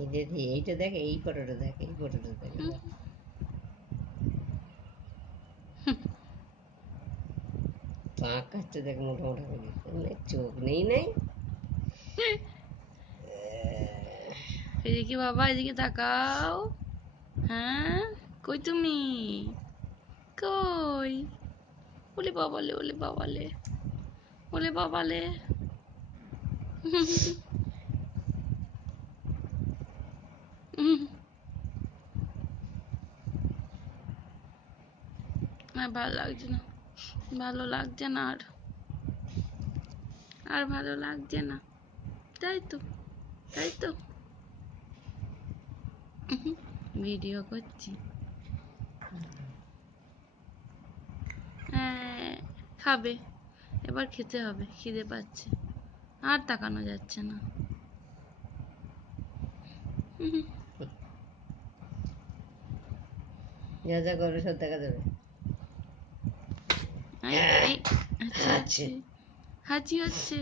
এই যে এইটা দেখ, এই ফটোটা দেখ, এই ফটোটা দেখ। পাক কাটছে দেখ, মোটা মোটা করে। চোখ নেই নাই। এদিকে বাবা, এদিকে তাকাও। হ্যাঁ, কই তুমি? কই? ওলে বাবালে, ওলে বাবালে, ওলে বাবালে। আর ভালো লাগছে না, ভালো লাগছে না, আর ভালো লাগছে না। তাই তো, তাই তো। ভিডিও করছি। হ্যাঁ, খাবে, এবার খেতে হবে, খিদে পাচ্ছে, আর তাকানো যাচ্ছে না। যা যা করবে সব দেখা যাবে। এই, এই, হাঁচি হচ্ছে, হাঁচি হচ্ছে।